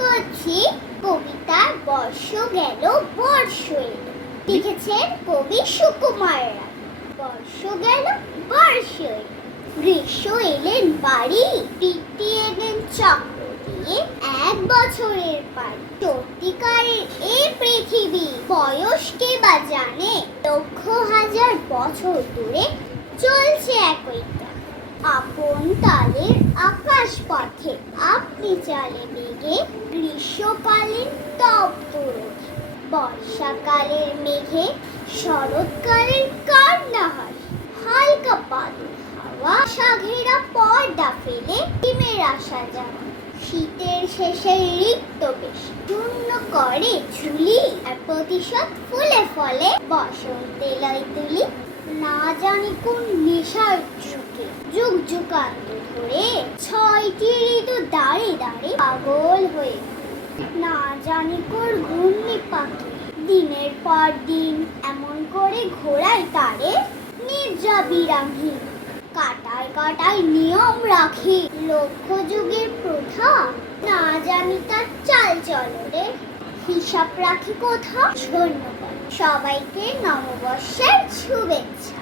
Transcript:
করছি কবিতার বর্ষ গেল বর্ষ এলো। লিখেছেন কবি সুকুমার রায়। বর্ষ গেল বর্ষ এলো, গ্রীষ্ম এলেন বাড়ি, টিটি এলেন চক্র দিয়ে 1 বছরের পারি। সত্যিকারের এই পৃথিবী বয়স কে বা জানে, লক্ষ হাজার বছর দূরে চলছে একই গান। আপন তালের আকাশ পথে আপনি চালে বেগে, গ্রীষ্মকালীন তপ্ত রোদে, বর্ষাকালের মেঘে, শরৎকালের কান্না হাসি, হালকা বাদল হাওয়া সাঘেরা পর্দা ফেলে ডিমের আসা যাওয়া, শীতের শেষে রিক্ত বেশ শূন্য করে ঝুলি, আর প্রতিশোধ ফুলে ফলে বসন্তে লয় তুলি। না জানি কোন নেশার যুগে যুগ যুগান্ত ধরে 6টি ঋতু দাঁড়ে দাঁড়ে পাগল হয়ে, না জানি কোন ঘূর্ণি পাখি দিনের পর দিন এমন করে ঘোরায় তারে নিদ্রা বিরামহীন। কাটায় কাটায় নিয়ম রাখি লক্ষ যুগের প্রথা, না জানি তার চাল চলনে হিসাব রাখি কোথা। ধন্যবাদ সবাইকে, নববর্ষের শুভেচ্ছা।